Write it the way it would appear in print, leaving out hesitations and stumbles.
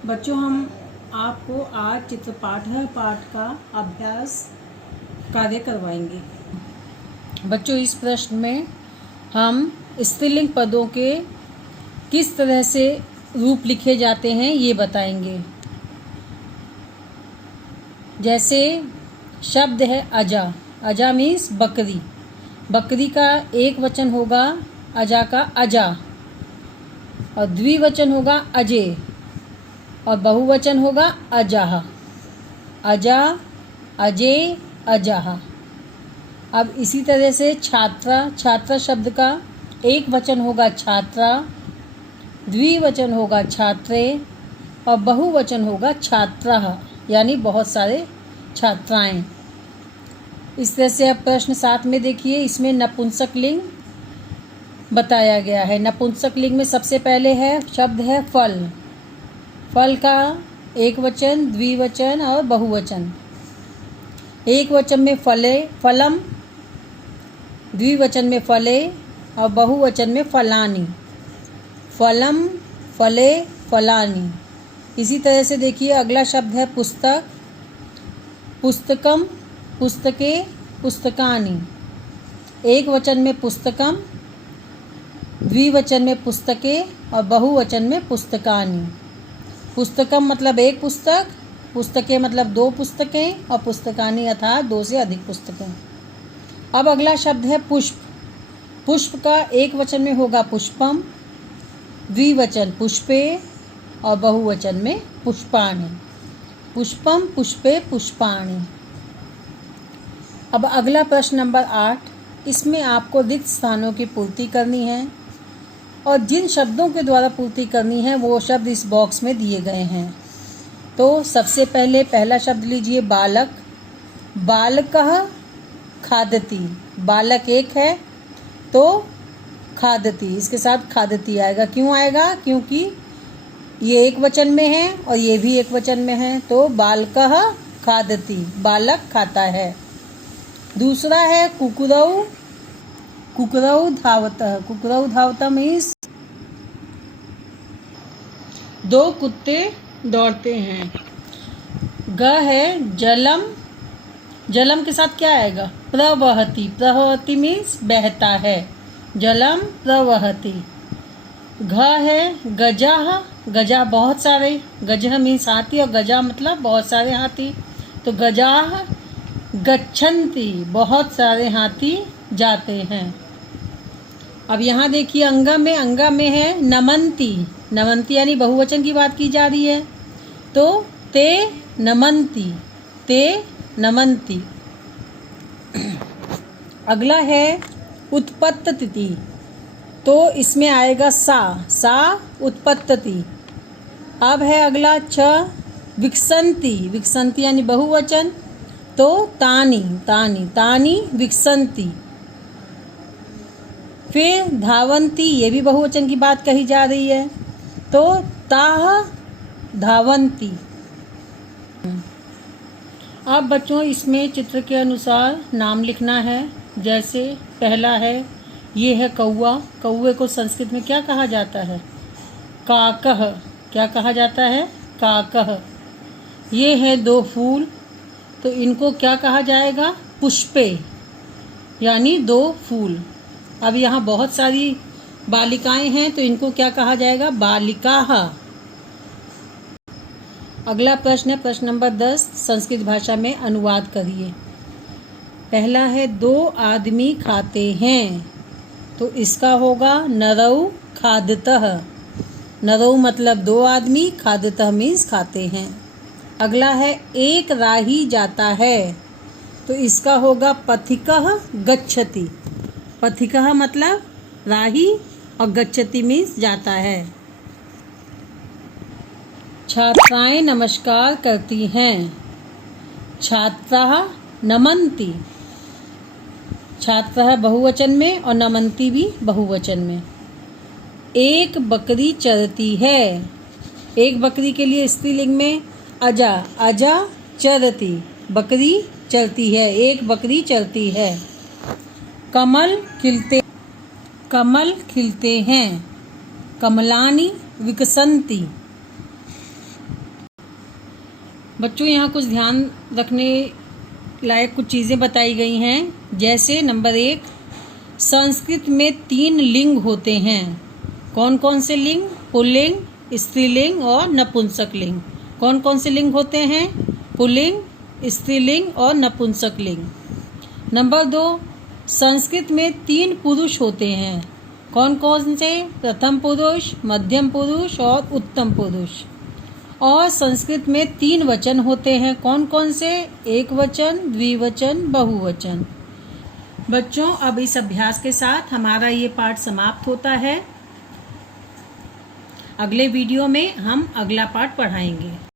बच्चों, हम आपको आज चित्रपाठ पाठ का अभ्यास कार्य करवाएंगे। बच्चों, इस प्रश्न में हम स्त्रीलिंग पदों के किस तरह से रूप लिखे जाते हैं ये बताएंगे। जैसे शब्द है अजा। अजा मीन्स बकरी। बकरी का एक वचन होगा अजा का अजा, और द्विवचन होगा अजे, और बहुवचन होगा अजाह। अजा, अजे, अजाह। अब इसी तरह से छात्रा। छात्रा शब्द का एक वचन होगा छात्रा, द्विवचन होगा छात्रे, और बहुवचन होगा छात्राः, यानी बहुत सारे छात्राएं। इस तरह से अब प्रश्न 7 में देखिए, इसमें नपुंसक लिंग बताया गया है। नपुंसक लिंग में सबसे पहले है शब्द है फल। फल का एक वचन, द्विवचन और बहुवचन। एक वचन में फले, फलम, द्विवचन में फले, और बहुवचन में फलानी। फलम, फले, फलानी। इसी तरह से देखिए अगला शब्द है पुस्तक। पुस्तकम, पुस्तके, पुस्तकानि। एक वचन में पुस्तकम, द्विवचन में पुस्तके, और बहुवचन में पुस्तकानि। पुस्तकम मतलब एक पुस्तक, पुस्तके मतलब 2 पुस्तकें, और पुस्तकानि अर्थात 2 से अधिक पुस्तकें। अब अगला शब्द है पुष्प। पुष्प का एक वचन में होगा पुष्पम, द्विवचन पुष्पे, और बहुवचन में पुष्पाणि। पुष्पम, पुष्पे, पुष्पाणि। अब अगला प्रश्न नंबर 8, इसमें आपको रिक्त स्थानों की पूर्ति करनी है, और जिन शब्दों के द्वारा पूर्ति करनी है वो शब्द इस बॉक्स में दिए गए हैं। तो सबसे पहले पहला शब्द लीजिए बालक। बालकः खादति। बालक एक है तो खादति, इसके साथ खादति आएगा। क्यों आएगा? क्योंकि ये एक वचन में है और ये भी एक वचन में है, तो बालकः खादति, बालक खाता है। दूसरा है कुकुरौ। कुकुरौ धावतः। कुकुरौ धावतः मीन्स 2 कुत्ते दौड़ते हैं। ग है जलम। जलम के साथ क्या आएगा? प्रवहति। प्रवहति मीन्स बहता है। जलम प्रवहति। घ है गजाः। गजा बहुत सारे। गजः मीन्स हाथी, और गजा मतलब बहुत सारे हाथी। तो गजाः गच्छन्ति, बहुत सारे हाथी जाते हैं। अब यहाँ देखिए अंगा में। अंगा में है नमन्ति। नमन्ति यानी बहुवचन की बात की जा रही है, तो ते नमन्ति, ते नमन्ति। अगला है उत्पत्तिति, तो इसमें आएगा सा। सा उत्पत्तिति। अब है अगला छ विकसन्ति। विकसन्ति यानी बहुवचन, तो तानि, तानि, तानि विकसन्ति। फिर धावन्ति, ये भी बहुवचन की बात कही जा रही है, तो ताः धावन्ति। अब बच्चों इसमें चित्र के अनुसार नाम लिखना है। जैसे पहला है, ये है कौआ। कौए को संस्कृत में क्या कहा जाता है? काकः। क्या कहा जाता है? काकः। ये है 2 फूल, तो इनको क्या कहा जाएगा? पुष्पे, यानी 2 फूल। अब यहाँ बहुत सारी बालिकाएं हैं, तो इनको क्या कहा जाएगा? बालिकाः। अगला प्रश्न है प्रश्न नंबर 10, संस्कृत भाषा में अनुवाद करिए। पहला है 2 आदमी खाते हैं, तो इसका होगा नरौ खादतः। नरौ मतलब 2 आदमी, खादतः मीन्स खाते हैं। अगला है एक राही जाता है, तो इसका होगा पथिकः गच्छति। पथिकः मतलब राही, और गच्छति मीन्स जाता है। छात्राएं नमस्कार करती हैं, छात्राः नमन्ति। छात्राः बहुवचन में और नमन्ति भी बहुवचन में। एक बकरी चरती है। एक बकरी के लिए स्त्रीलिंग में अजा। अजा चरती, बकरी चरती है, एक बकरी चरती है। कमल खिलते। कमल खिलते हैं। कमलानि विकसन्ति। बच्चों यहाँ कुछ ध्यान रखने लायक कुछ चीज़ें बताई गई हैं, जैसे नंबर 1, संस्कृत में 3 लिंग होते हैं। कौन कौन से लिंग? पुल्लिंग, स्त्रीलिंग और नपुंसक लिंग। कौन कौन से लिंग होते हैं? पुल्लिंग, स्त्रीलिंग और नपुंसक लिंग। नंबर 2, संस्कृत में 3 पुरुष होते हैं। कौन कौन से? प्रथम पुरुष, मध्यम पुरुष और उत्तम पुरुष। और संस्कृत में 3 वचन होते हैं। कौन कौन से? एक वचन, द्विवचन, बहुवचन। बच्चों, अब इस अभ्यास के साथ हमारा ये पाठ समाप्त होता है। अगले वीडियो में हम अगला पाठ पढ़ाएंगे।